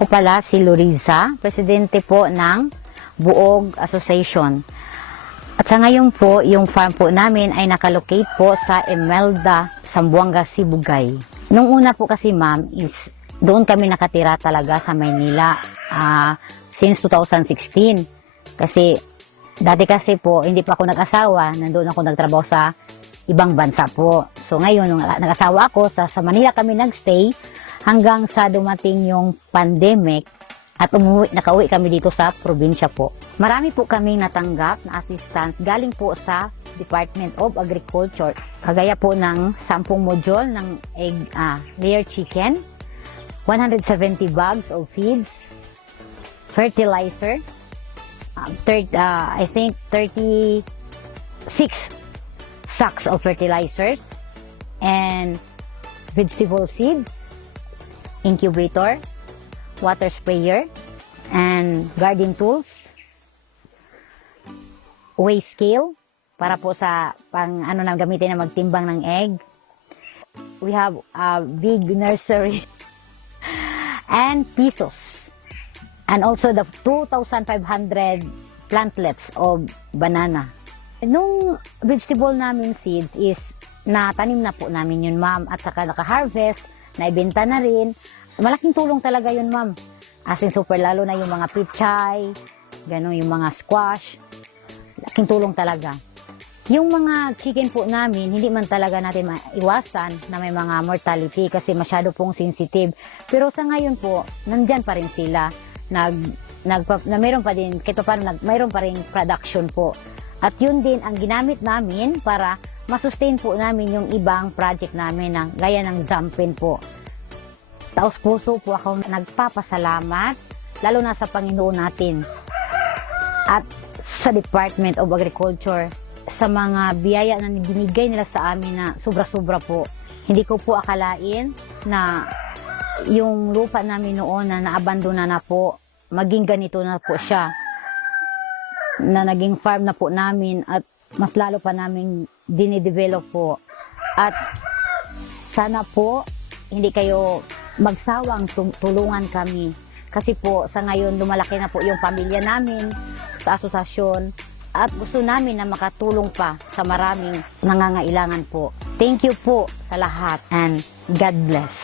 Ako pala si Loriza, presidente po ng Buog Association. At sa ngayon po, yung farm po namin ay nakalocate po sa Imelda, Zamboanga, Sibugay. Nung una po kasi ma'am is doon kami nakatira talaga sa Maynila since 2016. Kasi dati kasi po, hindi pa ako nag-asawa, nandoon ako nagtrabaho sa ibang bansa po. So ngayon, nung nag-asawa ako, sa Manila kami nagstay hanggang sa dumating yung pandemic at nakauwi kami dito sa probinsya po. Marami po kaming natanggap na assistance galing po sa Department of Agriculture. Kagaya po ng 10 module ng egg layer chicken, 170 bags of feeds, fertilizer, I think 36 sacks of fertilizers, and vegetable seeds, incubator, water sprayer, and garden tools, weigh scale para po sa pang na gamitin na magtimbang ng egg. We have a big nursery and pesos, and also the 2,500 plantlets of banana. Nung vegetable namin seeds is natanim na po namin yun ma'am, at saka naka-harvest, naibenta na rin. Malaking tulong talaga yun ma'am, as in super, lalo na yung mga pichay, gano'n, yung mga squash, laking tulong talaga. Yung mga chicken po namin, hindi man talaga natin maiwasan na may mga mortality kasi masyado pong sensitive. Pero sa ngayon po, nandyan pa rin sila. Na mayroon pa din, mayroon pa rin production po. At yun din ang ginamit namin para masustain po namin yung ibang project namin gaya ng Zampin po. Taos puso po ako nagpapasalamat, lalo na sa Panginoon natin at sa Department of Agriculture sa mga biyaya na binigay nila sa amin na sobra-sobra po. Hindi ko po akalain na yung lupa namin noon na naabandona na po, maging ganito na po siya, na naging farm na po namin at mas lalo pa namin dinidevelop po. At sana po hindi kayo magsawang tulungan kami kasi po sa ngayon lumalaki na po yung pamilya namin sa asosasyon at gusto namin na makatulong pa sa maraming nangangailangan po. Thank you po sa lahat and God bless.